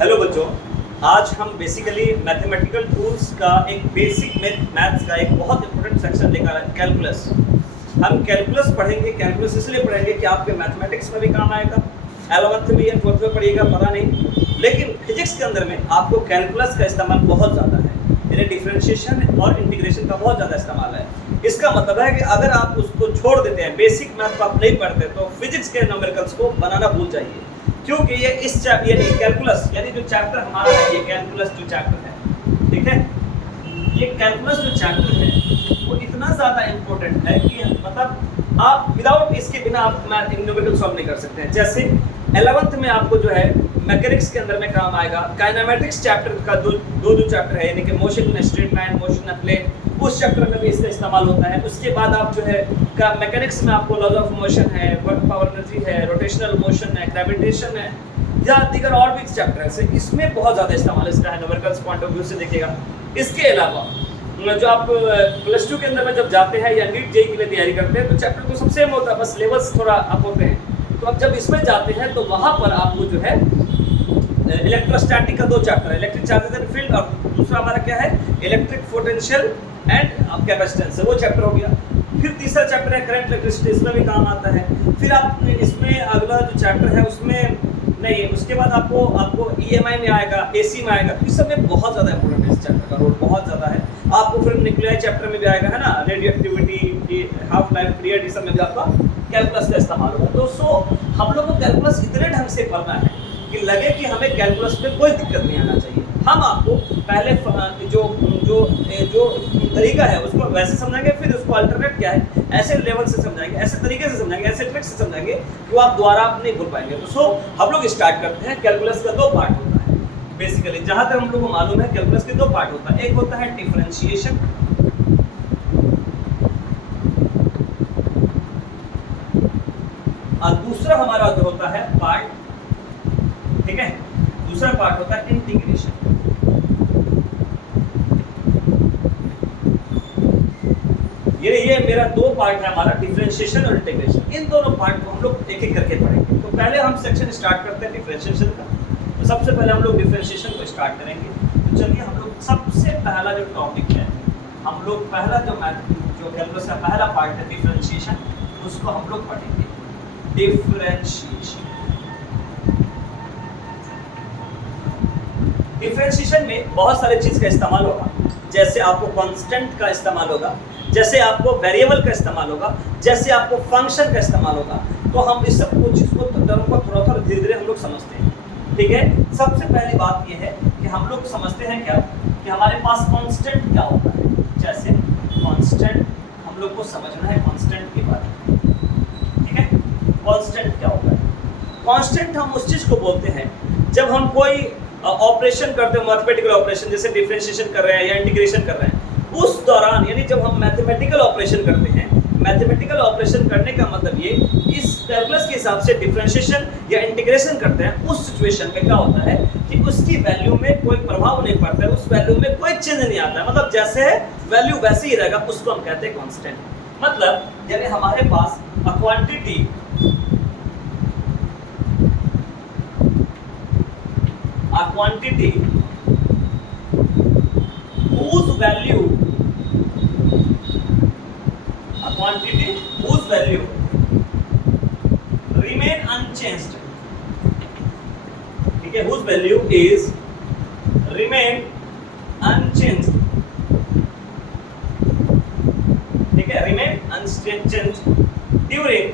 Hello बच्चों, आज हम बेसिकली मैथमेटिकल टूल्स का एक बेसिक मैथ्स का एक बहुत इंपॉर्टेंट सेक्शन लेकर आए, कैलकुलस। हम कैलकुलस पढ़ेंगे। कैलकुलस इसलिए पढ़ेंगे कि आपके मैथमेटिक्स में भी काम आएगा, 11th में या 12th में पढ़िएगा पता नहीं, लेकिन फिजिक्स के अंदर में आपको कैलकुलस का इस्तेमाल बहुत ज़्यादा है। यानी डिफरेंशिएशन और इंटीग्रेशन का बहुत ज़्यादा इस्तेमाल है। इसका मतलब है कि अगर आप उसको छोड़ देते हैं, बेसिक मैथ को आप नहीं पढ़ते, तो फिजिक्स के न्यूमेरिकल्स को बनाना भूल जाइए, क्योंकि ये इस यानी कैलकुलस यानी जो चैप्टर हमारा है, ये कैलकुलस जो चैप्टर है, ठीक है, ये कैलकुलस जो चैप्टर है वो इतना ज़्यादा इम्पोर्टेंट है कि मतलब आप विदाउट इसके बिना आप न्यूमेरिकल सॉल्व नहीं कर सकते हैं। जैसे 11th में आपको जो है मैकेनिक्स के अंदर में काम आएगा, काइनेमेटिक्स चैप्टर का दो चैप्टर है, यानी कि motion in straight line, motion in plane, उस चैप्टर में भी इसका इस्तेमाल होता है। उसके बाद आप जो है मैकेनिक्स में आपको लॉज ऑफ मोशन है, वर्क पावर एनर्जी है, रोटेशनल मोशन है, ग्रेविटेशन है, या दीगर और भी चैप्टर है, इसमें बहुत ज़्यादा इस्तेमाल इसका है न्यूमेरिकल्स पॉइंट ऑफ व्यू से देखिएगा। इसके अलावा जो आप प्लस 2 के अंदर में जब जाते हैं या नीट जेईई के लिए तैयारी करते हैं, तो चैप्टर तो सब सेम होता है, बस लेवल्स थोड़ा अप होते हैं। तो अब जब इसमें जाते हैं तो वहाँ पर आपको जो है इलेक्ट्रोस्टैटिक का 2 चैप्टर है, इलेक्ट्रिक चार्जेस एंड फील्ड, और दूसरा हमारा क्या है, इलेक्ट्रिक पोटेंशियल एंड कैपेसिटेंस, वो चैप्टर हो गया। फिर तीसरा चैप्टर है करंट इलेक्ट्रिसिटी, इसमें भी काम आता है। फिर आप इसमें अगला जो चैप्टर है उसमें नहीं, उसके बाद आपको EMI में आएगा, AC में आएगा। इस सब में बहुत ज़्यादा इंपॉर्टेंट है, इस चैप्टर का रोल बहुत ज़्यादा है। आपको फिर न्यूक्लियर चैप्टर में भी आएगा, है ना, radio activity, half life period, इस सब में भी आपका कैलकुलस का इस्तेमाल होगा। दोस्तों, हम लोग को कैलकुलस इतने ढंग से पढ़ना है कि लगे कि हमें कैलकुलस में कोई दिक्कत नहीं आना चाहिए। हम आपको पहले जो तरीका है उसको वैसे समझाएंगे, फिर उसको अल्टरनेट क्या है ऐसे लेवल से समझाएंगे, ऐसे तरीके से समझाएंगे, ऐसे ट्रिक से समझाएंगे कि आप दोबारा आप नहीं भूल पाएंगे। तो हम लोग स्टार्ट करते हैं। कैलकुलस का 2 पार्ट होता है बेसिकली, जहां तक हम लोग को मालूम है कैलकुलस के 2 पार्ट होता है। एक होता है डिफरेंशिएशन, और दूसरा हमारा जो होता है पार्ट, ठीक है, दूसरा पार्ट होता है इंटीग्रेशन। ये मेरा 2 पार्ट है हमारा, डिफरेंशिएशन और इंटीग्रेशन। इन दोनों पार्ट को हम लोग एक एक करके पढ़ेंगे। तो पहले हम सेक्शन स्टार्ट करते हैं डिफरेंशिएशन का। तो सबसे पहले हम लोग डिफरेंशिएशन को स्टार्ट करेंगे। तो चलिए हम लोग सबसे पहला जो टॉपिक है, हम लोग पहला जो कैलकुलस का पहला पार्ट है डिफरेंशिएशन, उसको हम लोग पढ़ेंगे। डिफरेंशिएशन, डिफरेंशिएशन में बहुत सारे चीज का इस्तेमाल होगा। जैसे आपको कांस्टेंट का इस्तेमाल होगा, जैसे आपको वेरिएबल का इस्तेमाल होगा, जैसे आपको फंक्शन का इस्तेमाल होगा। तो हम इस सब कुछ इसको टर्म को थोड़ा धीरे धीरे हम लोग समझते हैं, ठीक है। सबसे पहली बात ये है कि हम लोग समझते हैं क्या कि हमारे पास कांस्टेंट क्या होता है। जैसे कांस्टेंट हम लोग को समझना है, कांस्टेंट के बारे में, ठीक है। कांस्टेंट क्या होता है? कांस्टेंट हम उस चीज को बोलते हैं जब हम कोई ऑपरेशन करते हैं, मैथमेटिकल ऑपरेशन, जैसे डिफरेंशिएशन कर रहे हैं या इंटीग्रेशन कर रहे हैं, उस दौरान यानी जब हम मैथमेटिकल ऑपरेशन करते हैं, मैथमेटिकल ऑपरेशन करने का मतलब ये, इस कैलकुलस के हिसाब से डिफरेंशिएशन या इंटीग्रेशन करते हैं, उस सिचुएशन में क्या होता है कि उसकी वैल्यू में कोई प्रभाव नहीं पड़ता है, उस वैल्यू में कोई चेंज नहीं आता है, मतलब जैसे है वैल्यू वैसे ही रहेगा, उसको हम कहते हैं कांस्टेंट। मतलब यानी हमारे पास a quantity whose value remain unchanged, ठीक है, whose value is remain unchanged, ठीक है, remain unchanged during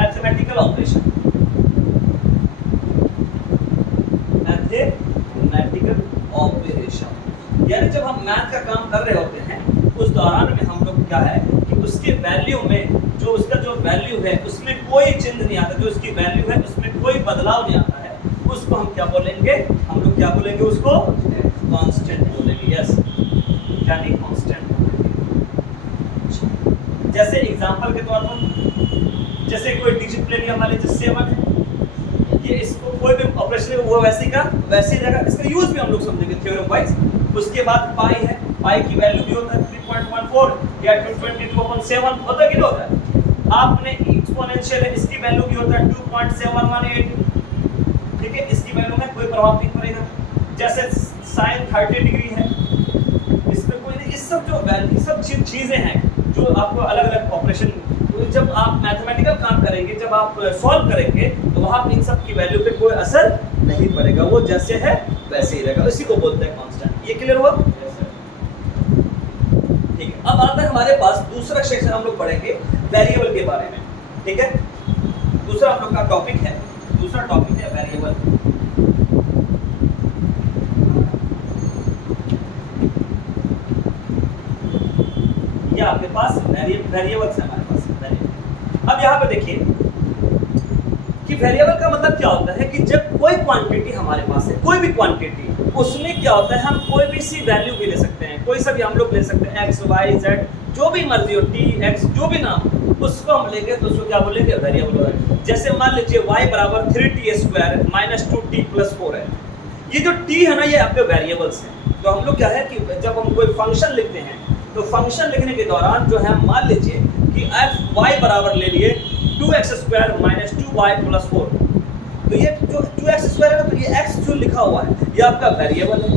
mathematical operation, mathematical operation. यानी जब हम मैथ का काम कर रहे होते हैं, उस दौरान में हम लोग क्या है कि उसके वैल्यू में जो उसका जो वैल्यू है उसमें कोई चेंज नहीं आता, जो उसकी वैल्यू है उसमें कोई बदलाव नहीं आता है, उसको हम क्या बोलेंगे, हम लोग क्या बोलेंगे, उसको कांस्टेंट बोलेंगे। यस, यानी कांस्टेंट बोलेंगे। जैसे एग्जांपल के तौर पर, जैसे कोई डिजिट ले लिया, मान लीजिए 7 है, ये इसको कोई भी ऑपरेशन वो वैसे का वैसे ही रहेगा, इसका यूज भी हम लोग समझेंगे थ्योरम वाइज। उसके बाद पाई है, पाई की वैल्यू भी होता है 3.14 या 222/7 होता है कि नहीं होता है। आपने एक्सपोनेंशियल है, इसकी वैल्यू भी होता है 2.718, ठीक है, इसकी वैल्यू में कोई प्रभाव नहीं पड़ेगा। जैसे साइन 30 डिग्री है, इसमें कोई नहीं, इस सब जो वैल्यू सब चीजें हैं जो आपको अलग अलग ऑपरेशन, तो जब आप मैथमेटिकल काम करेंगे, जब आप सॉल्व करेंगे, तो वहां पे इन सब की वैल्यू पे कोई असर नहीं पड़ेगा, वो जैसे है वैसे ही रहेगा। इसी को बोलते हैं कांस्टेंट। ये क्लियर हुआ? ठीक है, अब आता है हमारे पास दूसरा सेक्शन, हम लोग पढ़ेंगे वेरिएबल के बारे में। ठीक है, दूसरा हम लोग का टॉपिक है, दूसरा टॉपिक है वेरिएबल। ये आपके पास वेरिएबल्स है हमारे पास। अब यहाँ पे देखिए कि वेरिएबल का मतलब क्या होता है कि जब कोई क्वांटिटी हमारे पास है, कोई भी क्वांटिटी, उसमें क्या होता है, हम कोई भी सी वैल्यू भी ले सकते हैं, कोई सा भी हम लोग ले सकते हैं, एक्स वाई जेड जो भी मर्जी हो, टी एक्स जो भी नाम, उसको हम लेंगे तो उसको क्या बोलेंगे, वेरिएबल होगा। जैसे मान लीजिए y बराबर 3t² माइनस 2t प्लस 4 है, ये जो t है ना, ये आपके वेरिएबल्स हैं। तो हम लोग क्या है कि जब हम कोई फंक्शन लिखते हैं, तो फंक्शन लिखने के दौरान जो है, मान लीजिए कि y बराबर ले लिए 2x² माइनस 2y प्लस 4, तो ये जो 2x² है ना, तो ये x जो लिखा हुआ है ये आपका वेरिएबल है।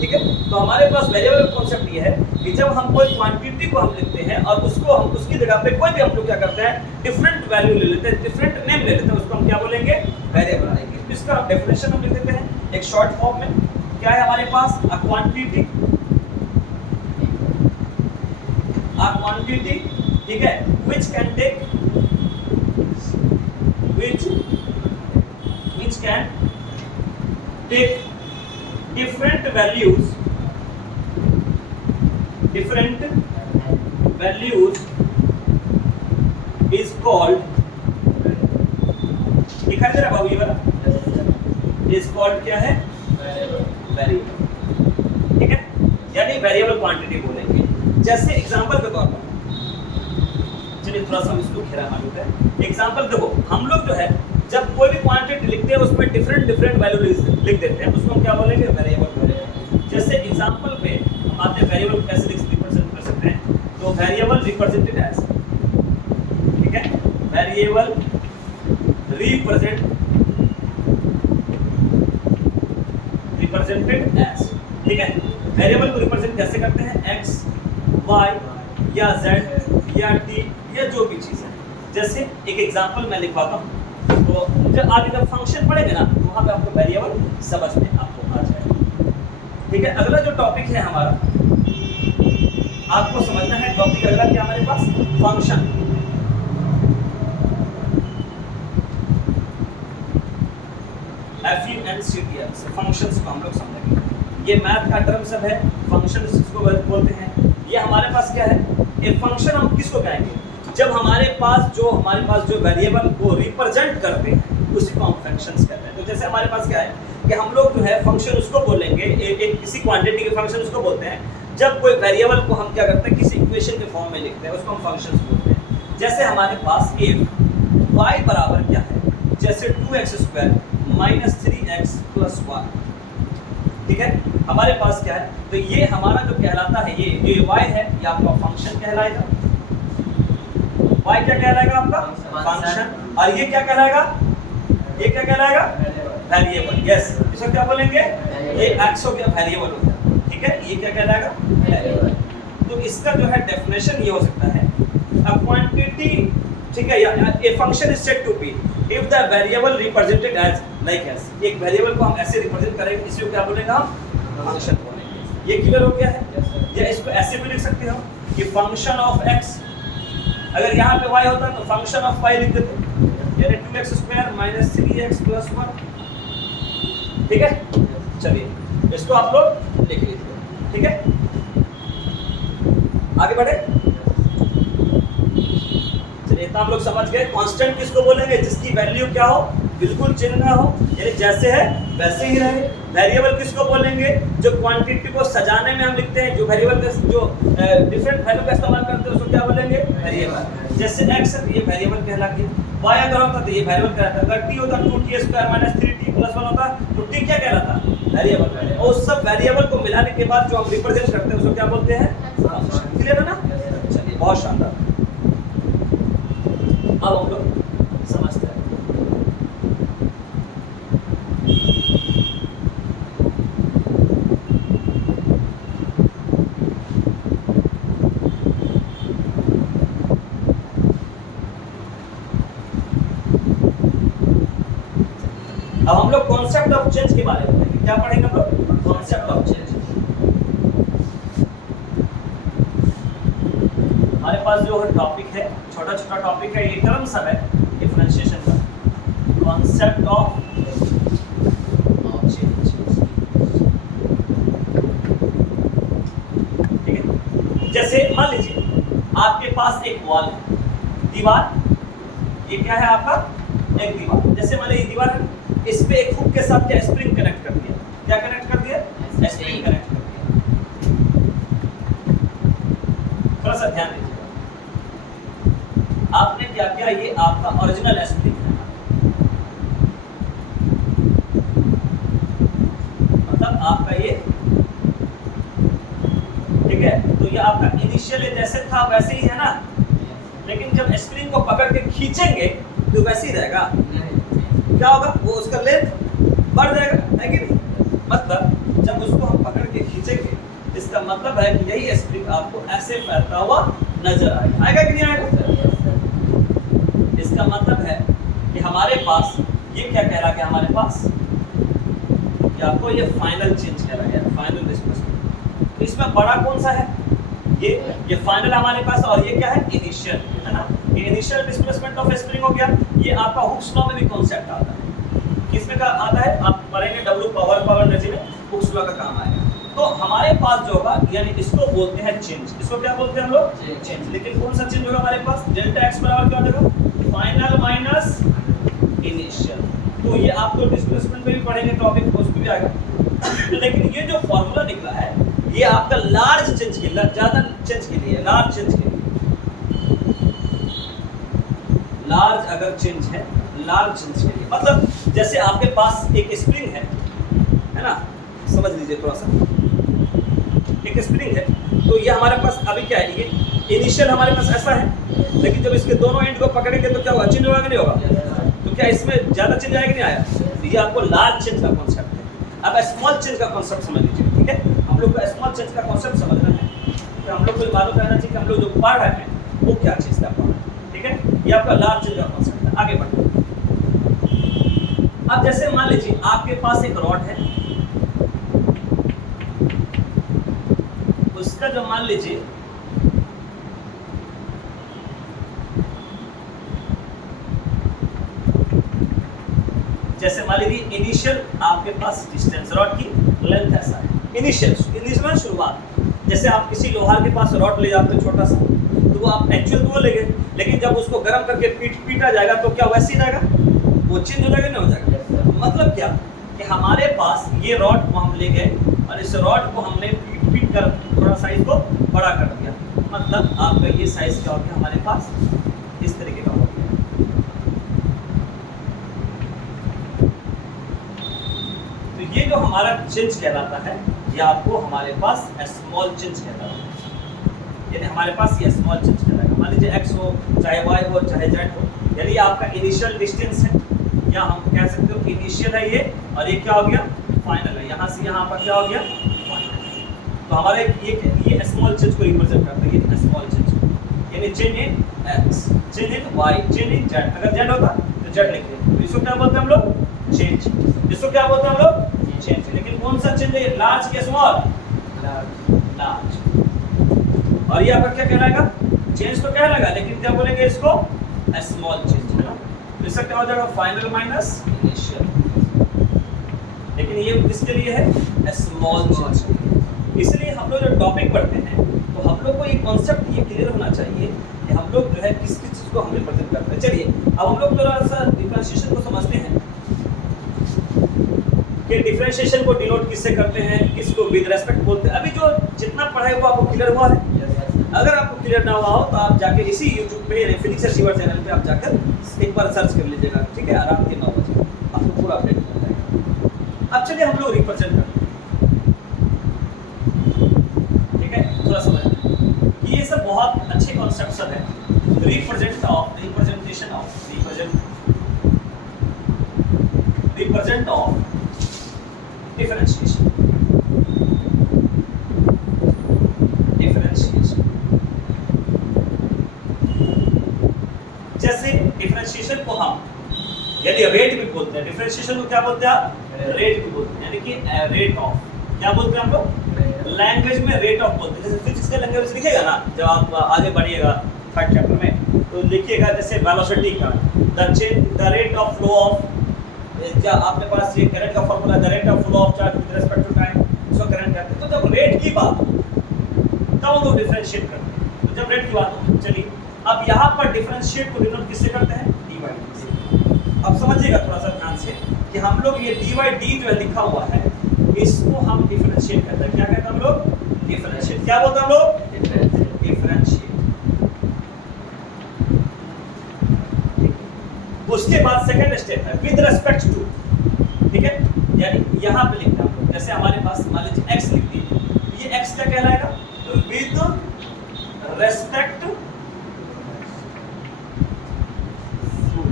ठीक है, तो हमारे पास वेरिएबल का कॉन्सेप्ट ये है कि जब हम कोई क्वांटिटी को हम लिखते हैं और उसको हम उसकी जगह पे कोई भी हम लोग क्या करते हैं, डिफरेंट वैल्यू ले लेते हैं, डिफरेंट नेम ले लेते हैं, उसको हम क्या बोलेंगे, वेरिएबल बोलेंगे। तो इसका डेफिनेशन हम लिख देते हैं एक शॉर्ट फॉर्म में। क्या है हमारे पास, अ क्वांटिटी, ठीक है, which can take different values is called, दिखाई दे रहा बाबू ये वाला, is called क्या है, वेरिएबल। ठीक है, यानी वेरिएबल क्वांटिटी बोलेंगे। जैसे एग्जांपल के तौर पर, चलिए थोड़ा सा इसको घेरा मालूम है। एग्जांपल देखो, हम लोग जो है जब कोई भी क्वांटिटी लिखते हैं उसमें डिफरेंट वैल्यू लिख देते हैं, उसको हम क्या बोलेंगे, वेरिएबल बोलेंगे। जैसे एग्जांपल पे हम आते हैं वेरिएबल कैसे रिप्रेजेंट कर सकते हैं, तो वेरिएबल रिप्रेजेंटेड एज, ठीक है, वेरिएबल रिप्रेजेंटेड एज, ठीक है। वेरिएबल को रिप्रेजेंट कैसे करते हैं, एक्स वाई या जेड या टी या जो भी चीज़ है। जैसे एक एग्जांपल मैं लिखवाता हूँ, तो जब आगे जब फंक्शन पढ़ेंगे ना, तो वहाँ पे आपको वेरिएबल समझ में आपको आ जाएगा। ठीक है, अगला जो टॉपिक है हमारा, आपको समझना है टॉपिक अगला क्या हमारे पास, फंक्शन। FUNCTS से फंक्शंस को हम लोग समझेंगे। ये मैथ का टर्म सब है, फंक्शंस इसको बोलते हैं। ये हमारे पास क्या है, ये फंक्शन हम किसको कहेंगे, जब हमारे पास जो वेरिएबल को रिप्रेजेंट करते हैं उसी को हम फंक्शंस कहते हैं। तो जैसे हमारे पास क्या है कि हम लोग जो है फंक्शन उसको बोलेंगे, एक किसी क्वांटिटी के फंक्शन उसको बोलते हैं जब कोई वेरिएबल को हम क्या करते हैं, किसी इक्वेशन के फॉर्म में लिखते हैं, उसको हम फंक्शंस बोलते हैं। जैसे हमारे पास इफ y बराबर क्या है, जैसे 2x² माइनस 3x प्लस 1, ठीक है, हमारे पास क्या है, तो ये हमारा जो कहलाता है, ये जो y है ये आपका फंक्शन कहलाएगा। y क्या कहलाएगा, आपका फंक्शन। और ये क्या कहलाएगा, ये क्या कहलाएगा, वेरिएबल। यस, इसको क्या बोलेंगे, ये x हो गया, वेरिएबल हो गया। ठीक है, ये क्या कहलाएगा, वेरिएबल। तो इसका जो है डेफिनेशन ये हो सकता है, अ क्वांटिटी, ठीक है, a function is said to be if the variable represented as like S. एक वेरिएबल को हम ऐसे रिप्रेजेंट करेंगे, इसको क्या बोलेंगे, हम फंक्शन बोलेंगे। ये क्लियर हो गया है। या इसको ऐसे भी लिख सकते हो कि फंक्शन ऑफ x, अगर यहाँ पे y होता तो फंक्शन ऑफ y लिख देते, यानी 2x² माइनस 3x प्लस 1। ठीक है, चलिए इसको आप लोग लिख लीजिए। ठीक है, आगे बढ़े। चलिए इतना हम लोग समझ गए। कांस्टेंट किसको बोलेंगे, जिसकी वैल्यू क्या हो, बिल्कुल चेंज ना हो, यानी जैसे है वैसे ही रहे। वेरिएबल किसको बोलेंगे, जो क्वांटिटी को सजाने में हम लिखते हैं, जो वेरिएबल का जो डिफरेंट वैल्यू का इस्तेमाल करते हैं, उसको क्या बोलेंगे, वेरिएबल। जैसे x है तो ये वेरिएबल कहलाती है, y अगर होता तो ये वेरिएबल कहलाता, अगर t होता 2t² माइनस 3t प्लस 1 होता तो t क्या कहलाता, वेरिएबल। और उस सब वेरिएबल को मिलाने के बाद जो हम रिप्रेजेंट करते हैं उसको क्या बोलते हैं, फंक्शन। क्लियर है ना। चलिए बहुत शानदार, अब हम लोग समझते हैं। अब हम लोग कॉन्सेप्ट ऑफ चेंज के बारे में पढ़ेंगे। क्या पढ़ेंगे हम लोग? Concept of change. हमारे पास जो है टॉपिक है, छोटा छोटा टॉपिक है, ये टर्म सब है डिफरेंशिएशन का। कॉन्सेप्ट ऑफ चेंज, ठीक है। जैसे मान लीजिए आपके पास एक वॉल है, दीवार, ये क्या है आपका? एक दीवार। जैसे मान लीजिए दीवार है, इस पे एक हुक के साथ क्या स्प्रिंग कनेक्ट कर दिया। क्या कनेक्ट कर दिया? स्प्रिंग कनेक्ट कर दिया। थोड़ा सा ध्यान दीजिएगा, आपने क्या किया, ये आपका ओरिजिनल स्प्रिंग है, मतलब आपका ये, ठीक है। तो ये आपका इनिशियल जैसे था वैसे ही है ना, लेकिन जब स्प्रिंग को पकड़ के खींचेंगे तो वैसे ही रहेगा। क्या होगा? वो उसका लेंथ बढ़ जाएगा, है कि नहीं? मतलब जब उसको हम पकड़ के खींचेंगे, इसका मतलब है कि यही स्प्रिंग आपको ऐसे फैलता हुआ नजर आएगा। आएगा कि नहीं आएगा? इसका मतलब है कि हमारे पास ये क्या कह रहा है, हमारे पास कि आपको ये फाइनल चेंज कह रहा है, फाइनल डिस्प्लेसमेंट। तो इसमें बड़ा कौन सा है? ये फाइनल हमारे पास, और ये क्या है? इनिशियल, है ना। ये इनिशियल डिस्प्लेसमेंट ऑफ स्प्रिंग हो गया। ये आपका हुक्स लॉ में भी कॉन्सेप्ट आता है। किसमें का आता है? आप पढ़ेंगे डब्ल्यू पावर एनर्जी में, हुक्स लॉ का काम आएगा। तो हमारे पास जो होगा, यानी इसको बोलते हैं चेंज। इसको क्या बोलते हैं हम लोग? चेंज। लेकिन कौन सा चेंज होगा हमारे पास? डेल्टा एक्स बराबर क्या हो जाएगा? Final minus initial. तो ये आप तो डिस्प्लेसमेंट में भी पढ़ेंगे टॉपिक, उसमें भी आएगा। लेकिन ये जो फॉर्मूला निकला है, ये आपका लार्ज चेंज के लिए, ज्यादा चेंज के लिए, लार्ज चेंज के लिए, लार्ज अगर चेंज है, लार्ज चेंज के लिए, मतलब जैसे आपके पास एक स्प्रिंग है ना, समझ लीजिए थोड़ा सा, एक स्प्रिंग है। तो ये हमारे पास अभी क्या है, ये इनिशियल हमारे पास ऐसा है, लेकिन जब इसके दोनों एंड को पकड़ेंगे तो क्या होगा? चेंज होगा कि नहीं होगा? तो क्या इसमें ज्यादा चेंज आएगा कि नहीं आया? तो ये आपको लार्ज चेंज का कॉन्सेप्ट है। अब स्मॉल चेंज का कॉन्सेप्ट समझ लीजिए, ठीक है। हम लोग को स्मॉल चेंज का कॉन्सेप्ट समझना है, तो हम लोग को मालूम रहना चाहिए कि हम लोग जो पढ़ रहे हैं वो क्या चीज़ का पढ़ रहे हैं, ठीक है। ये आपका लार्ज चेंज का कॉन्सेप्ट है। आगे बढ़ते हैं। अब जैसे मान लीजिए आपके पास एक रॉड है, उसका जो मान लीजिए जैसे मान लीजिए इनिशियल आपके पास डिस्टेंस, रॉड की लेंथ ऐसा है, इनिशियल शुरुआत। जैसे आप किसी लोहार के पास रॉड ले जाते हो छोटा सा, तो वो आप एक्चुअल वो लेंगे, लेकिन जब उसको गर्म करके पीटा जाएगा तो क्या वैसे ही रहेगा? वो चेंज हो जाएगा, नहीं हो जाएगा? मतलब क्या कि हमारे पास ये रॉड को हम ले गए और इस रॉड को हमने पीट कर थोड़ा साइज को बड़ा कर दिया, मतलब आपका ये साइज क्या हो गया हमारे पास? इस तरीके का हो गया। तो ये जो हमारा चेंज कहलाता है, ये आपको हमारे पास स्मॉल चेंज कहलाता है, यानी हमारे पास ये स्मॉल चेंज कहलाएगा। मान लीजिए एक्स हो, चाहे वाई हो, चाहे जेड हो, यानी आपका इनिशियल डिस्टेंस है, या हम कह सकते हो इनिशियल है ये, और ये क्या हो गया? फाइनल है। यहाँ से यहाँ पर क्या हो गया? फाइनल। तो हमारे ये स्मॉल चेंज को रिप्रेजेंट करता है, ये स्मॉल चेंज, यानी change in X, change in Y, change in Z. अगर जेड होता तो जेड लिखते हैं, तो इसको क्या बोलते हैं हम लोग? चेंज। इसको क्या बोलते हैं हम लोग? चेंज। लेकिन कौन सा चेंज है? लार्ज या स्मॉल? लार्ज। और ये आपका क्या कहलाएगा? चेंज तो कहलाएगा, लेकिन क्या बोलेंगे इसको? स्मॉल चेंज, है ना। तो इसका क्या हो जाएगा? Final minus initial. लेकिन ये किसके लिए है? Small change. इसलिए हम लोग जो टॉपिक पढ़ते हैं, तो हम लोग को ये कॉन्सेप्ट ये क्लियर होना चाहिए कि हम लोग जो है किस किस चीज़ को हम रिप्रेजेंट करते हैं। चलिए अब हम लोग थोड़ा सा डिफरेंशिएशन को समझते हैं कि डिफरेंशिएशन को डिनोट किससे करते हैं, किसको विद रेस्पेक्ट बोलते हैं। अभी जो जितना पढ़ाई वो आपको क्लियर हुआ है? अगर आपको क्लियर ना हुआ हो तो आप जाके इसी यूट्यूब पे फिजिक्स रिसीवर चैनल पे आप जाकर एक बार सर्च कर लीजिएगा, ठीक है। आराम के 9 बजे आपको पूरा अपडेट मिल जाएगा। अब चलिए हम लोग रिप्रेजेंट करते हैं, ठीक है। थोड़ा समझ कि ये सब बहुत अच्छे कॉन्सेप्ट सब है। Represent of differentiation. जैसे डिफरेंशिएशन को हम यानी रेट भी बोलते हैं, डिफरेंशिएशन को क्या बोलते हैं आप? रेट भी बोलते हैं, यानी कि रेट ऑफ, क्या बोलते हैं हम लोग? लैंग्वेज में रेट ऑफ बोलते हैं। जैसे फिजिक्स का लैंग्वेज लिखिएगा ना, जब आप आगे बढ़िएगा थर्ड चैप्टर में, तो लिखिएगा जैसे वेलोसिटी का the rate of flow of, या आपके पास ये करंट का formula, the rate of flow of charge with respect to time, इसको करंट कहते हैं। तो जब रेट की बात हो तब हम लोग डिफरेंशिएट करते हैं। तो जब रेट की बात हो, चलिए अब यहाँ पर डिफरेंशिएट को डिनोट किससे करते हैं? डी बाई डी से। अब समझिएगा थोड़ा सा ध्यान से कि हम लोग ये डी बाई डी जो है लिखा हुआ है, इसको हम डिफरेंशिएट करते हैं। क्या कहते हैं हम लोग? डिफरेंशिएट। क्या बोलते हैं हम लोग? डिफरेंशिएट। उसके बाद सेकंड स्टेप है विद रिस्पेक्ट टू, ठीक है, यानी यहाँ पे लिखते हैं हम लोग, जैसे हमारे पास मान लीजिए x लिख दिए, ये x क्या कहलाएगा? तो विद रिस्पेक्ट,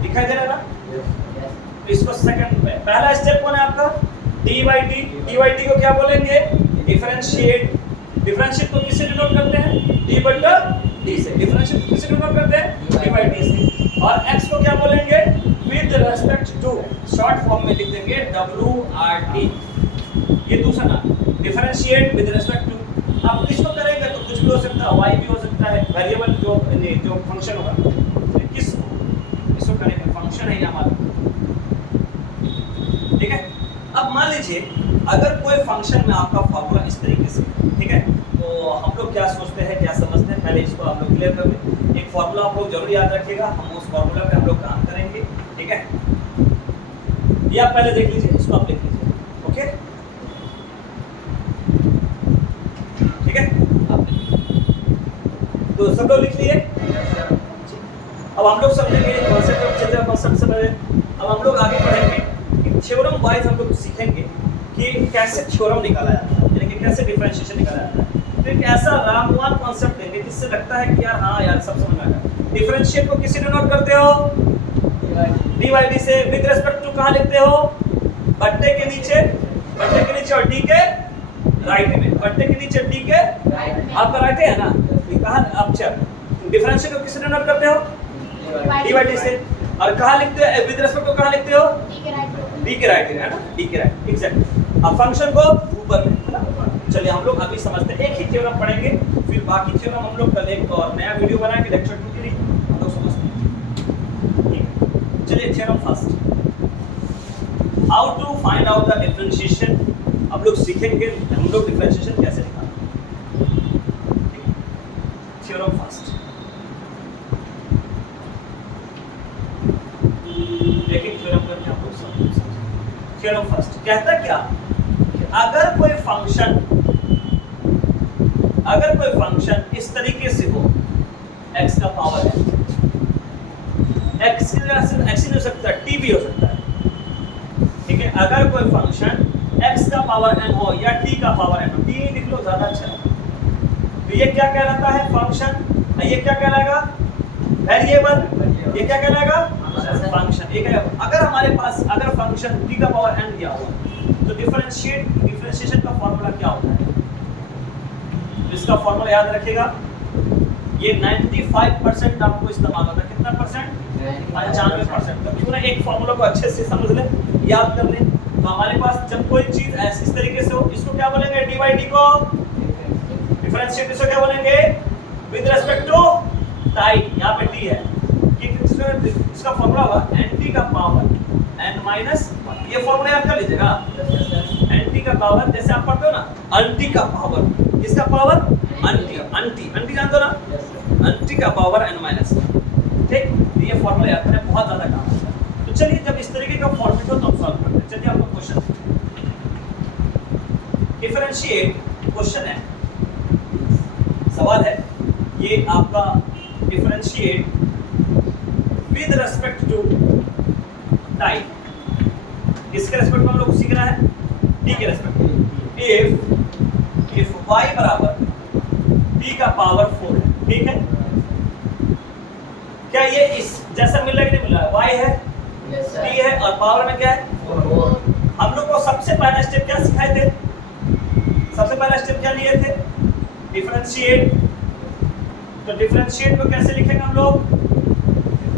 दिखाई दे रहा है ना? तो इसको सेकंड में, पहला स्टेप कौन है आपका? D by D. D by D को क्या बोलेंगे? डिफरेंशिएट। डिफरेंशिएट को किससे डिनोट करते हैं? डी बटा डी से। डिफरेंशिएट को किससे डिनोट करते हैं? डी बाई डी से। और x को क्या बोलेंगे? With respect to, short form में लिख देंगे WRT। ये दूसरा नाम, डिफरेंशिएट विद रिस्पेक्ट टू। आप इसको करेंगे तो कुछ भी हो सकता है, y भी हो सकता है, वेरिएबल जो फंक्शन होगा, किस इसको करेंगे, फंक्शन है ये हमारा, ठीक है। अब मान लीजिए अगर कोई फंक्शन में आपका फॉर्मूला इस तरीके से, ठीक है, तो हम लोग क्या सोचते हैं, क्या समझते हैं, पहले इसको आप लोग क्लियर कर लें। एक फॉर्मूला आप लोग जरूर याद रखिएगा, हम उस फॉर्मूला पे हम लोग काम करेंगे, ठीक है। ये आप पहले देख लीजिए, इसको आप लिख लीजिए, ओके, ठीक है। तो सब लोग लिख लिए। अब हम लोग समझेंगे कॉन्सेप्ट से पहले, अब हम लोग आगे बढ़ेंगे कि थ्योरम वाइज हम लोग सीखेंगे कि कैसे थ्योरम निकाला जाता है, यानी कि कैसे डिफरेंशिएशन निकाला जाता है। तो एक ऐसा रामवान कॉन्सेप्ट देंगे जिससे लगता है कि यार हाँ यार सब समझ में आएगा। डिफरेंशिएट को किससे डिनोट करते हो? डी बाई डी से। विद रिस्पेक्ट टू कहाँ लिखते हो? बट्टे के नीचे और डी के राइट में, बट्टे के नीचे डी के आपका राइट है ना, ये कहाँ? अच्छा, डिफरेंशिएट को किससे डिनोट करते हो? डी बाई डी से। और कहाँ लिखते हो? विद रिस्पेक्ट टू कहाँ लिखते हो? डी के राइट है ना, डी के राइट, एग्जैक्ट। अब फंक्शन को ऊपर में, है ना। चलिए हम लोग अभी समझते हैं, एक ही थ्योरम पढ़ेंगे, फिर बाकी थ्योरम हम लोग कल एक और नया वीडियो बनाएंगे लेक्चर 2 के लिए, हम लोग समझते हैं, ठीक है। चलिए theorem first, how to find out the differentiation. अब लोग सीखेंगे हम लोग डिफरेंशिएशन कैसे निकालते हैं। थ्योरम फर्स्ट, एक थ्योरम करके आप लोग समझेंगे। थ्योरम फर्स्ट कहता है क्या? अगर कोई फंक्शन इस तरीके से हो, x का पावर है, x ही हो सकता है, t भी हो सकता है, ठीक है। अगर कोई फंक्शन x का पावर n हो या t का पावर n हो, t लिख लो ज्यादा अच्छा है, तो ये क्या कहलाता है? फंक्शन। ये क्या कहलाएगा? वेरिएबल। ये क्या कहलाएगा? फंक्शन। एक है, अगर हमारे पास अगर फंक्शन t का पावर n दिया हुआ, तो डिफरेंशिएशन का फॉर्मूला क्या होता है? इसका फॉर्मूला याद रखिएगा, ये 95% आपको इस्तेमाल होता है। कितना परसेंट? 95%। तो क्यों ना एक फॉर्मूला को अच्छे से समझ लें, याद कर लें। तो हमारे पास जब कोई चीज ऐसी इस तरीके से हो, इसको क्या बोलेंगे? डी बाई डी को डिफरेंशिएट, इसको क्या बोलेंगे? With respect to time. यहाँ पे टी है, इसका फॉर्मूला होगा nt का पावर n माइनस, ये फॉर्मूला याद कर लीजिएगा, nt का पावर, जैसे आप पढ़ते हो ना, अंटी का पावर, किसका पावर? अंटी जानते हो ना, अंटी का पावर n माइनस, ठीक। तो ये फॉर्मूला याद करना बहुत ज्यादा काम होता है। तो चलिए जब इस तरीके का फॉर्मूला हो तो हम सॉल्व करते हैं। चलिए आपको क्वेश्चन डिफरेंशिएट, क्वेश्चन है, सवाल है ये आपका, differentiate with respect to time. किसके रिस्पेक्ट में हम लोग सीखना है? t के रिस्पेक्ट में। इफ y बराबर t का पावर 4 है, ठीक है। क्या ये इस जैसा मिल रहा है कि नहीं मिल रहा है? y है, t है, और पावर में क्या है? 4। हम लोग को सबसे पहला स्टेप क्या सिखाए थे? सबसे पहला स्टेप क्या लिए थे? डिफरेंशिएट। तो डिफरेंशिएट को कैसे लिखेंगे हम लोग?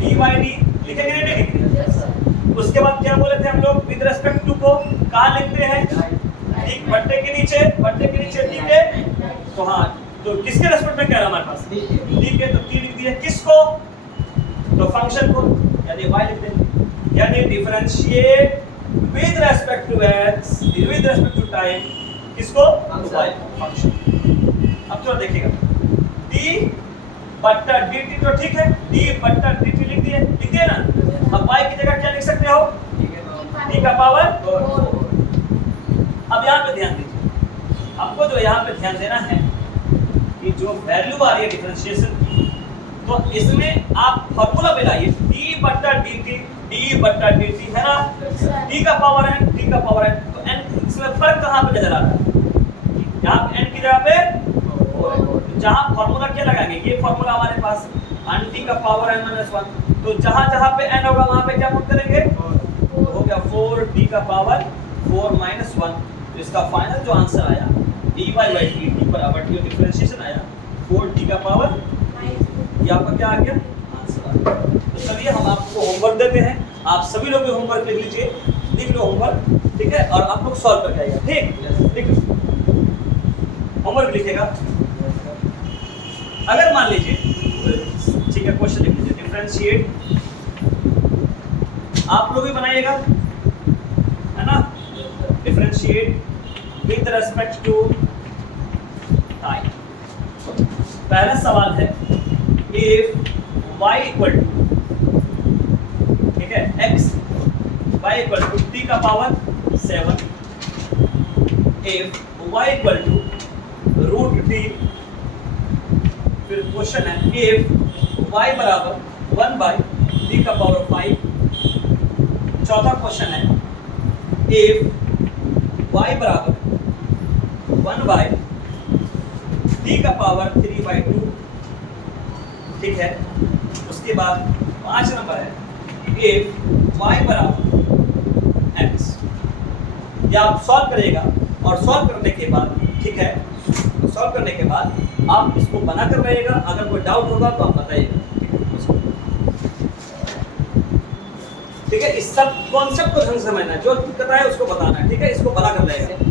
डी बाई डी लिखेंगे, नहीं लिखेंगे? उसके बाद क्या बोले थे हम लोग, विद रेस्पेक्ट टू को कहाँ लिखते हैं, ठीक बट्टे के नीचे ठीक है। तो हाँ, तो किसके रेस्पेक्ट में कह रहा हमारे पास, ठीक है, तो टी लिख दिया, किसको, तो फंक्शन को, यानी y लिख देंगे, यानी differentiate with respect to x with respect to time, किसको, y फंक्शन। अब थोड़ा देखिएगा, d बट्टा dt तो ठीक है, d बट्टा dt लिख दिए ना। अब y की जगह क्या लिख सकते हो, d का पावर। अब यहाँ पे ध्यान दीजिए, आपको जो यहाँ पे ध्यान देना है कि जो वैल्यू आ रही है डिफरेंशिएशन की, तो इसमें आप फॉर्मूला मिलाइए, d बट्टा dt है ना, d का पावर है, तो n, इसमें फर्क कहाँ पे नजर आ रहा है, यहाँ पे n की जगह पे, जहाँ फॉर्मूला क्या लगाएंगे, ये फॉर्मूला हमारे पास d का पावर n-1, तो जहाँ पे n होगा वहाँ पे क्या पुट करेंगे, तो हो गया 4d का पावर 4 - 1। तो इसका फाइनल जो आंसर आया dy/dt बराबर जो डिफरेंशिएशन आया 4d का पावर, ये आपका क्या आ गया, आंसर आ गया। तो चलिए हम आपको होमवर्क देते हैं, आप सभी लोग भी होमवर्क लिख लीजिए, लिख लो होमवर्क, ठीक है, और आप लोग सॉल्व करके आइएगा, ठीक, लिख लो होमवर्क लिखिएगा। अगर मान लीजिए, ठीक है, क्वेश्चन लिख लीजिए, डिफरेंशिएट आप लोग भी बनाइएगा, है ना, differentiate with respect to time. पहला सवाल है, इफ y इक्वल टू, ठीक है, x y equal to t का पावर 7, if y equal to root t, फिर क्वेश्चन है इफ y बराबर 1/t का पावर 5। चौथा क्वेश्चन है इफ y बराबर 1/t का पावर 3/2, ठीक है। उसके बाद 5 नंबर है इफ y बराबर x। ये आप सॉल्व करिएगा, और सॉल्व करने के बाद, ठीक है, सॉल्व करने के बाद आप इसको बना कर रहिएगा, अगर कोई डाउट होगा तो आप बताइएगा, ठीक है। इस सब कॉन्सेप्ट को ढंग से समझना है, जो दिक्कत आए उसको बताना है, ठीक है, इसको बना कर रहेगा।